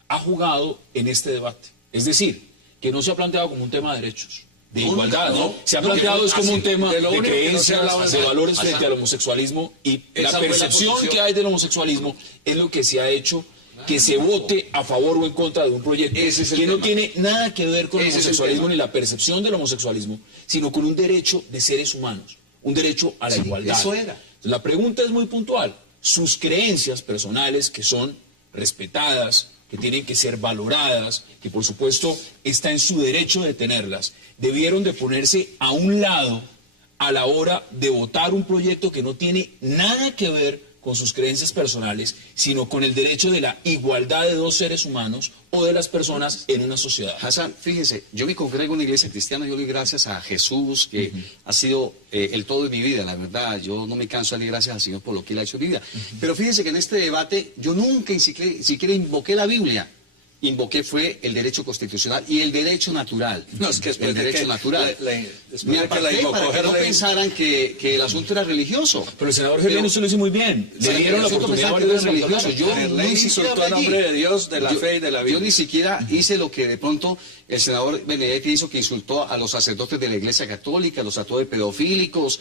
ha jugado en este debate. Es decir, que no se ha planteado como un tema de derechos, de igualdad, ¿no? Se ha planteado es como un tema de creencias, de valores frente al homosexualismo, y la percepción que hay del homosexualismo es lo que se ha hecho que se vote a favor o en contra de un proyecto que no tiene nada que ver con el homosexualismo ni la percepción del homosexualismo, sino con un derecho de seres humanos, un derecho a la igualdad. Eso era. Entonces, la pregunta es muy puntual. Sus creencias personales, que son respetadas, que tienen que ser valoradas, que por supuesto está en su derecho de tenerlas, debieron de ponerse a un lado a la hora de votar un proyecto que no tiene nada que ver con sus creencias personales, sino con el derecho de la igualdad de dos seres humanos o de las personas en una sociedad. Hassan, fíjese, yo me congrego en una iglesia cristiana, yo le doy gracias a Jesús, que ha sido el todo de mi vida, la verdad. Yo no me canso de darle gracias al Señor por lo que Él ha hecho en mi vida. Pero fíjese que en este debate yo nunca siquiera invoqué la Biblia. Invoqué fue el derecho constitucional y el derecho natural. No, es que el derecho natural. para Me aparté para que no pensaran que el asunto era religioso. Pero el senador Germán usted lo hizo muy bien. Le dieron la oportunidad de de religioso. Yo no insultó a nombre de Dios, de la fe y de la Biblia. Yo ni siquiera hice lo que de pronto el senador Benedetti hizo, que insultó a los sacerdotes de la Iglesia Católica, los trató de pedofílicos,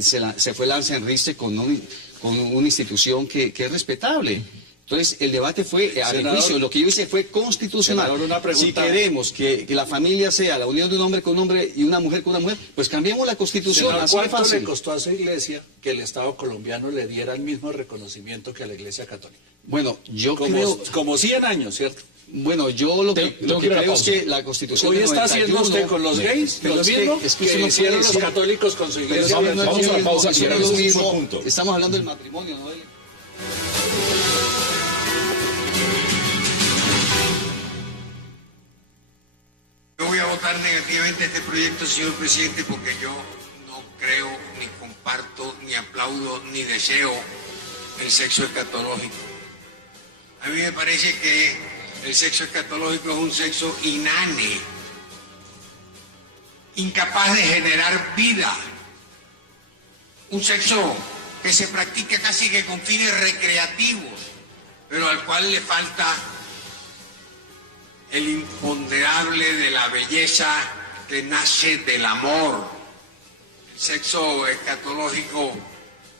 se fue lanza en riste con una institución que es respetable. Entonces, el debate fue a mi juicio. Lo que yo hice fue constitucional. Senador, una pregunta. Si queremos que la familia sea la unión de un hombre con un hombre y una mujer con una mujer, pues cambiemos la Constitución. Senador, Así de ¿cuánto fácil. le costó a esa iglesia que el Estado colombiano le diera el mismo reconocimiento que a la Iglesia Católica? Bueno, yo creo... Como 100 años, ¿cierto? Bueno, yo lo que creo es que la Constitución Hoy del está 91, haciendo usted con los gays pero lo es que- mismo es que que usted no hicieron puede los decir- católicos con su Pero iglesia. eso no es vamos a la lo mismo, pausa, eso no es ese lo es el mismo. punto. Estamos hablando del matrimonio, ¿no? Yo voy a votar negativamente este proyecto, señor presidente, porque yo no creo, ni comparto, ni aplaudo, ni deseo el sexo escatológico. A mí me parece que el sexo escatológico es un sexo inane, incapaz de generar vida. Un sexo que se practica casi que con fines recreativos, pero al cual le falta el imponderable de la belleza que nace del amor, el sexo escatológico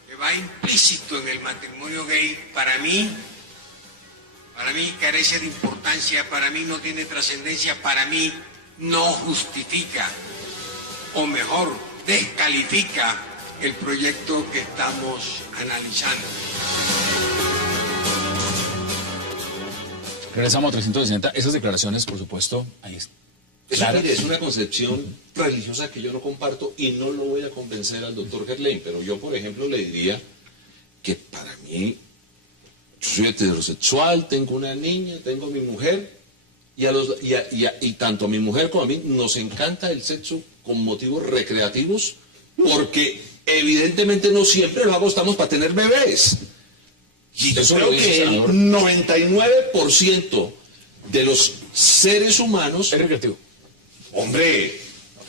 que va implícito en el matrimonio gay, para mí carece de importancia, para mí no tiene trascendencia, para mí no justifica, o mejor, descalifica el proyecto que estamos analizando. Regresamos a 360. Esas declaraciones, por supuesto, ahí es. Eso, mire, es una concepción religiosa que yo no comparto y no lo voy a convencer al doctor Gerlain, pero yo, por ejemplo, le diría que para mí, yo soy heterosexual, tengo una niña, tengo mi mujer, y tanto a mi mujer como a mí nos encanta el sexo con motivos recreativos, porque evidentemente no siempre lo apostamos para tener bebés. Y yo creo que el 99% de los seres humanos... Es recreativo. Hombre,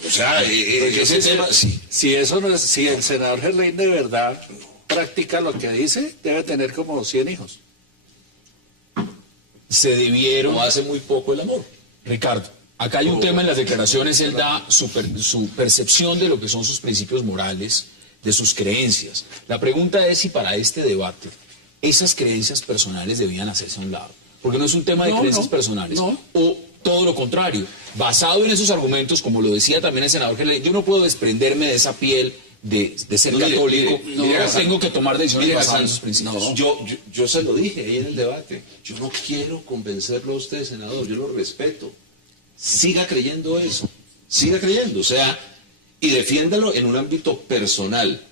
o sea, ese tema... Sí. Si eso no es, si el senador Gerlain de verdad practica lo que dice, debe tener como 100 hijos. Se debieron... O hace muy poco el amor. Ricardo, acá hay un tema en las declaraciones. Él da su percepción de lo que son sus principios morales, de sus creencias. La pregunta es si para este debate esas creencias personales debían hacerse a un lado. Porque no es un tema de creencias personales. O todo lo contrario. Basado en esos argumentos, como lo decía también el senador Gerlain, yo no puedo desprenderme de esa piel de ser católico. Tengo que tomar decisiones basadas en esos principios. Yo se lo dije ahí en el debate. Yo no quiero convencerlo a usted, senador. Yo lo respeto. Siga creyendo eso. Siga creyendo. O sea, y defiéndalo en un ámbito personal.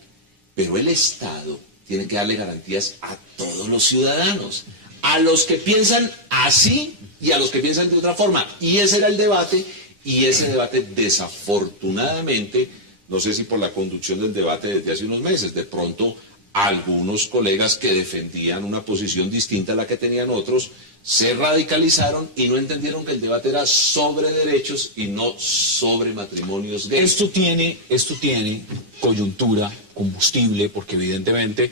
Pero el Estado tiene que darle garantías a todos los ciudadanos, a los que piensan así y a los que piensan de otra forma. Y ese era el debate, y ese debate desafortunadamente, no sé si por la conducción del debate desde hace unos meses, de pronto algunos colegas que defendían una posición distinta a la que tenían otros, se radicalizaron y no entendieron que el debate era sobre derechos y no sobre matrimonios gays. Esto tiene coyuntura, combustible, porque evidentemente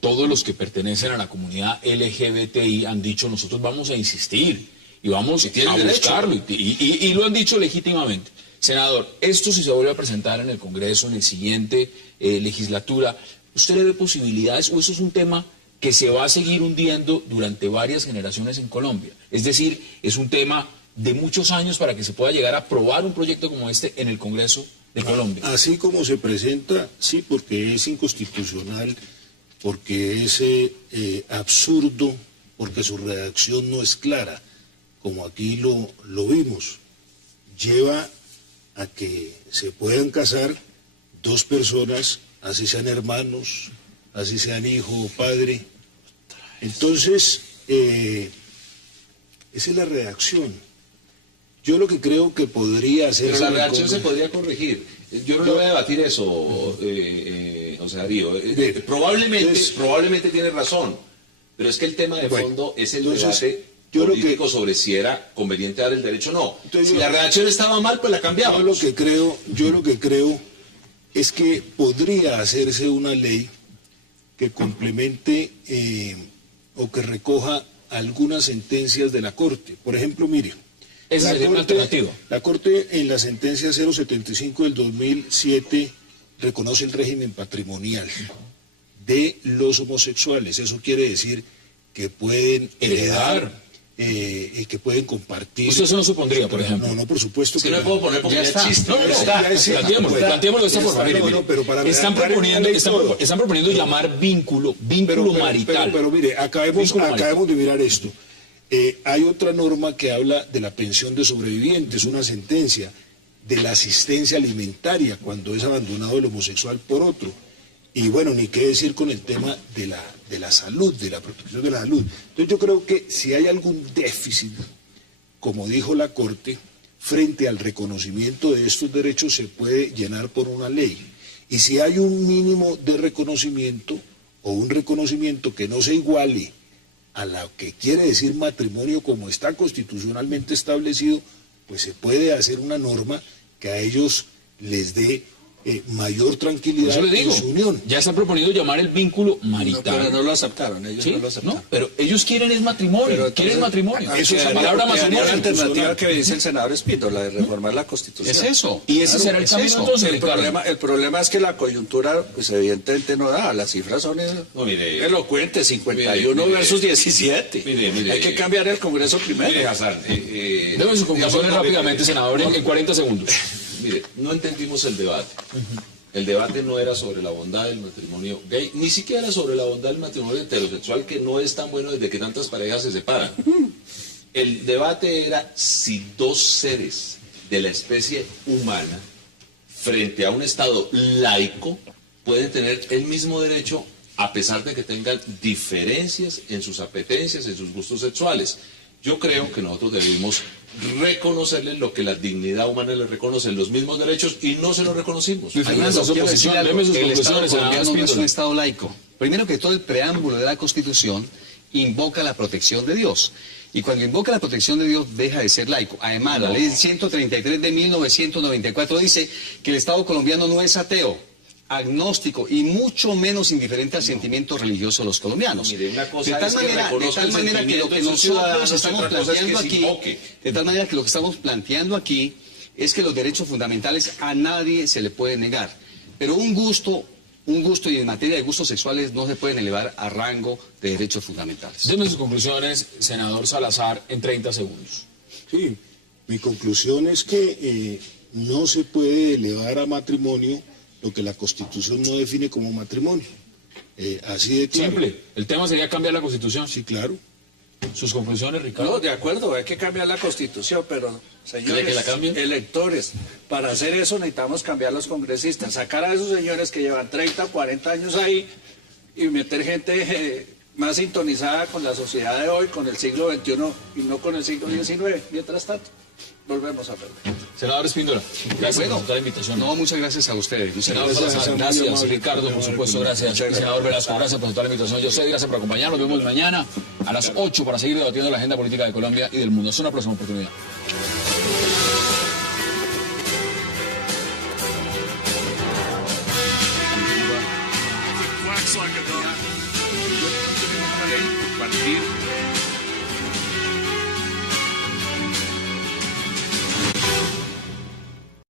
todos los que pertenecen a la comunidad LGBTI han dicho: nosotros vamos a insistir y vamos a buscarlo, y lo han dicho legítimamente. Senador, esto si se vuelve a presentar en el Congreso, en el siguiente legislatura, ¿usted le ve posibilidades o eso es un tema que se va a seguir hundiendo durante varias generaciones en Colombia? Es decir, es un tema de muchos años para que se pueda llegar a aprobar un proyecto como este en el Congreso de Colombia. Así como se presenta, sí, porque es inconstitucional, porque es absurdo, porque su redacción no es clara, como aquí lo vimos. Lleva a que se puedan casar dos personas, así sean hermanos, así sean hijo o padre. Entonces, esa es la redacción. Yo lo que creo que podría hacer... Pero la redacción se podría corregir. Yo no le voy a debatir eso, o sea, Darío. Probablemente tiene razón, pero es que el tema de fondo es el debate político sobre si era conveniente dar el derecho o no. Entonces, si la redacción estaba mal, pues la cambiamos. Yo lo que creo es que podría hacerse una ley que complemente o que recoja algunas sentencias de la Corte. Por ejemplo, mire, la Corte en la sentencia 075 del 2007 reconoce el régimen patrimonial de los homosexuales. Eso quiere decir que pueden heredar, que pueden compartir. ¿Usted eso no supondría, por ejemplo? No, por supuesto que no. Es que no me puedo poner porque ya está. existe. Planteémoslo de esta forma. Están proponiendo llamar vínculo marital. Pero mire, acabemos de mirar esto. Hay otra norma que habla de la pensión de sobrevivientes, una sentencia de la asistencia alimentaria cuando es abandonado el homosexual por otro. Y bueno, ni qué decir con el tema de la salud, de la protección de la salud. Entonces yo creo que si hay algún déficit, como dijo la Corte, frente al reconocimiento de estos derechos se puede llenar por una ley. Y si hay un mínimo de reconocimiento o un reconocimiento que no se iguale a lo que quiere decir matrimonio como está constitucionalmente establecido, pues se puede hacer una norma que a ellos les dé mayor tranquilidad Eso le digo, en su unión. ya están proponiendo llamar el vínculo marital. Pero no lo aceptaron, ellos ¿Sí? no lo aceptaron. No, pero ellos quieren es matrimonio, Pero quieren entonces, matrimonio. eso es la la palabra la matrimonio. alternativa que dice el senador Espíndola de reformar la Constitución. Es eso. Y ese será el es camino eso. entonces, El Ricardo. problema es que la coyuntura, pues evidentemente no da. Las cifras son No, mire, elocuentes, 51 mire, versus 17. mire, Hay que cambiar el Congreso primero. Mire, Hassan, Deme sus conclusiones rápidamente, senador, en 40 segundos. Mire, no entendimos el debate. El debate no era sobre la bondad del matrimonio gay, ni siquiera sobre la bondad del matrimonio heterosexual, que no es tan bueno desde que tantas parejas se separan. El debate era si dos seres de la especie humana, frente a un Estado laico, pueden tener el mismo derecho a pesar de que tengan diferencias en sus apetencias, en sus gustos sexuales. Yo creo que nosotros debemos reconocerles lo que la dignidad humana les reconoce, los mismos derechos, y no se los reconocimos. Luis Fernando, Quiero decir algo, deme sus el Estado conclusiones, colombiano senador no es un Espíndola. Estado laico. Primero que todo, el preámbulo de la Constitución invoca la protección de Dios. Y cuando invoca la protección de Dios, deja de ser laico. Además, la ley 133 de 1994 dice que el Estado colombiano no es ateo, agnóstico y mucho menos indiferente al sentimiento religioso de los colombianos. Mire, una cosa de tal es que manera, reconozca el que lo sentimiento que de sus nosotros ciudadanos, estamos otra cosa es que planteando se aquí, invoque. de tal manera que lo que estamos planteando aquí es que los derechos fundamentales a nadie se le puede negar. Pero un gusto y en materia de gustos sexuales no se pueden elevar a rango de derechos fundamentales. Deme sus conclusiones, senador Salazar, en 30 segundos. Sí, mi conclusión es que no se puede elevar a matrimonio lo que la Constitución no define como matrimonio. Así de claro. Simple. El tema sería cambiar la Constitución. Sí, claro. Sus conclusiones, Ricardo. No, de acuerdo, hay que cambiar la Constitución, pero, señores que la cambien? electores, para hacer eso necesitamos cambiar los congresistas, sacar a esos señores que llevan 30 o 40 años ahí y meter gente más sintonizada con la sociedad de hoy, con el siglo XXI y no con el siglo XIX. Mientras tanto, volvemos a perder. Senador Espíndola, gracias por aceptar la invitación. No, muchas gracias a ustedes. Muchas Senador gracias. Salazar, gracias. Ricardo, por supuesto, gracias. Senador Velasco, gracias por aceptar la invitación. Yo sé, gracias por acompañarnos. Nos vemos mañana a las 8 para seguir debatiendo la agenda política de Colombia y del mundo. Es una próxima oportunidad. Partir